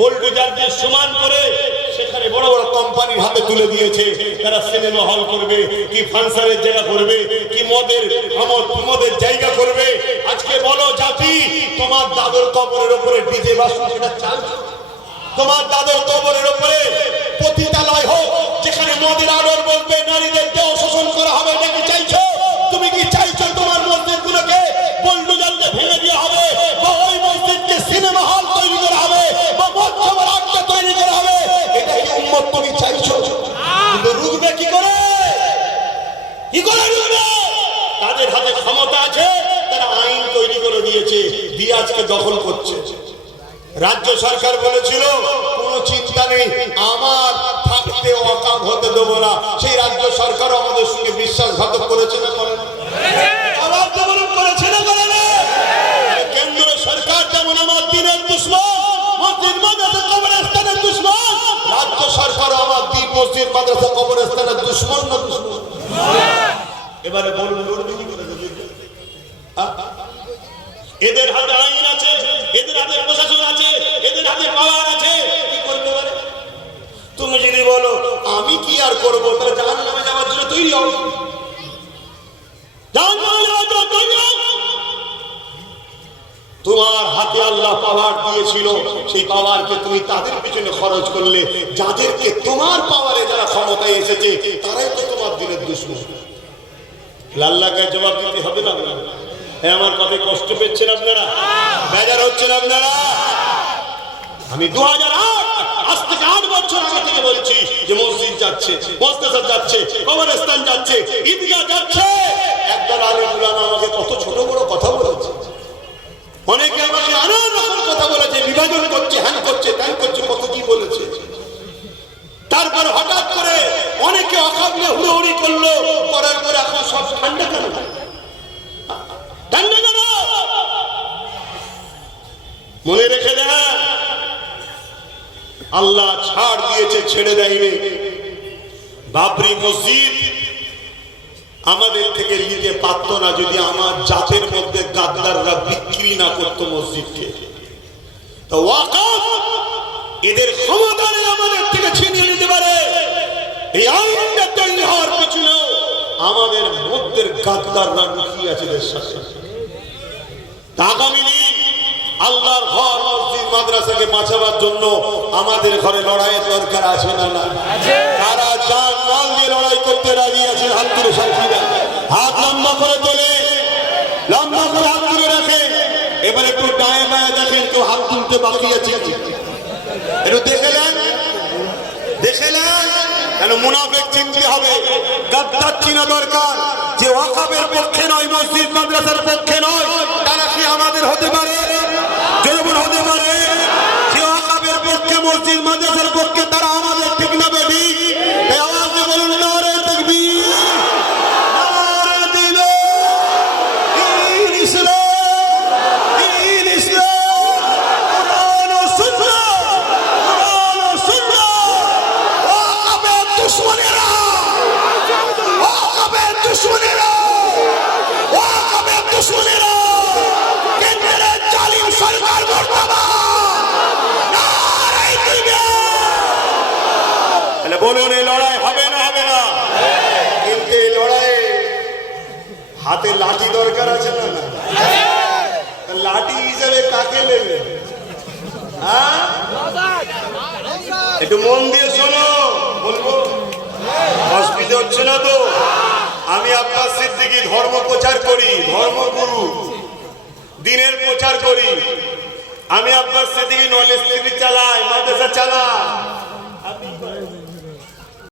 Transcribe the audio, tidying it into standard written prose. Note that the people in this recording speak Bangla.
বুলডোজার দিয়ে সমান করে সেখানে বড় বড় কোম্পানির হাতে তুলে দিয়েছে। তারা সিনেমা হল করবে, কি ফাংশনের জায়গা করবে, কি মদের জায়গা করবে। আজকে বলো জাতি, তোমার দাদুর কবরের উপরে ডিজে বাজছে, সেটা চাইছো? তোমার দাদুর কবরের উপরে পতিতালয় হোক, যেখানে মদের আড়র বলবে, নারীদের দেহ শোষণ করা হবে, এটা কি চাইছো? তুমি কি চাইছো তোমার মসজিদগুলোকে বুলডোজার দিয়ে ভেঙে দেওয়া হবে, বা ওই মসজিদকে সিনেমা হল তৈরি করা হবে, বা মধ্যমার আড্ডা তৈরি করা হবে? এটা কি উম্মত তুমি চাইছো? কিন্তু রুখবে কি করে? কি করে রুখবে? তাদের হাতে ক্ষমতা আছে, তারা আইন তৈরি করে দিয়েছে, দিয়ে আজকে দখল করছে। রাজ্য সরকার বলেছিল কোনো চিন্তা নেই, আমার থাকতে ওয়াকফ হতে দেবো না। সেই রাজ্য সরকারও আমাদের সঙ্গে বিশ্বাসঘাতক করেছে না করে না? আবার যেমন করেছে না করে না? কেন্দ্র সরকার যেমন আমার দিনের দুশ্মন, মসজিদ মাদ্রাসা কবরস্থানের দুশ্মন, রাজ্য সরকারও আমার দিন মসজিদ মাদ্রাসা কবরস্থানের দুশ্মন না দুশ্মন? এবারে বলুন লড়বে কি করে? এদের হাতে আইন আছে, এদের হাতে প্রশাসন আছে, এদের হাতে পাওয়ার আছে, কি করবে বলে? তুমি যদি বলো আমি কি আর করবো, তাহলে জাহান্নামে যাওয়ার জন্য তৈরি হও। জাহান্নামে যাওয়ার জন্য তৈরি হও। তোমার হাতে আল্লাহ পাওয়ার দিয়েছিল, সেই পাওয়ারকে তুমি তাদের পিছনে খরচ করলে, যাদেরকে তোমার পাওয়ারে যারা ক্ষমতায় এসেছে তারাই তো তোমার দিনের দুশমন। আল্লাহকে জবাব দিতে হবে না? আমার কথায় কষ্ট পেয়েছেন আপনারা? বেজার হচ্ছেন আপনারা? আমি 2008 আজ থেকে 8 বছর আগে থেকে বলছি যে মসজিদ যাচ্ছে, মাদ্রাসা যাচ্ছে, কবরস্থান যাচ্ছে, ঈদগাহ যাচ্ছে। একদল আলেম উলামা আমাকে কত ছোট বড় কথা বলেছে, অনেকে আমাকে নানা রকম কথা বলেছে, বিভাজন করছে, হ্যান করছে, ত্যান করছে, কত কি বলেছে। তারপর হঠাৎ করে অনেকে অকাবলে হুড়োহুড়ি করলো, করার পরে এখন সব ঠান্ডা কেন? মনে রেখে দেন, আল্লাহ ছাড় দিয়েছে, ছেড়ে দেয়নি। বাবরি মসজিদ আমাদের থেকে নিতে পারত না যদি আমার জাতের মধ্যে গাদ্দাররা বিক্রি না করতো মসজিদকে। তো ওয়াকফ এদের ক্ষমতা নেই আমাদের থেকে ছিনিয়ে নিতে পারে। এই আইনটা তৈরি হওয়ার পিছনে আমাদের মধ্যে গাদ্দাররা লুকিয়ে আছে এদের সাথে। আগামী দিন আল্লাহর ঘর মসজিদ মাদ্রাসাকে বাঁচাবার জন্য আমাদের ঘরে লড়াইয়ের দরকার আছে না? না, তারা চার মাল দিয়ে লড়াই করতে রাজি আছেন। হাত তুলে সাক্ষীরা হাত লম্বা করে তোলে, লম্বা করে হাত তুলে রাখে। এবার একটু ডায়ে বায়ে দেখেন কেউ হাত তুলতে বাকি আছে, একটু দেখে নেন, দেখে নেন। কেন মুনাফিক চিনতে হবে, গাদ্দার চিনা দরকার। যে ওয়াকফের পক্ষে নয়, মসজিদ মাদ্রাসার পক্ষে নয়, তারা কি আমাদের হতে পারে? জনগণ হতে পারে? যে ওয়াকফের পক্ষে, মসজিদ মাদ্রাসার পক্ষে, তারা আমাদের ঠিক না বেটি? এই আওয়াজে বলুন নারে তাকবীর, নারে দিল ইসলাম, দ্বীন ইসলাম, কুরআন ও সুন্নাহ, কুরআন ও সুন্নাহ। ওয়াকফের দুশমনেরা, ওয়াকফের দুশমনেরা, ওয়াকফের দুশমনেরা, কেন্দ্রের জালিম সরকার মুর্দাবাদ, নারে তাকবীর। তাহলে বলুন এই লড়াই হবে না? হবে না। কিন্তু এই লড়াই হাতে লাঠি দরকার আছে না? না, লাঠি হিসেবে কাকে নেবে? হ্যাঁ, একটু মন দিয়ে শোনো, বলবো অসুবিধা হচ্ছে না তো? আমি আব্বাস সিদ্দিকী ধর্ম প্রচার করি, ধর্মগুরু, দিনের প্রচার করি। আমি আব্বাস সিদ্দিকী নলেজ টিভি চালাই, মাদ্রাসা চালাই।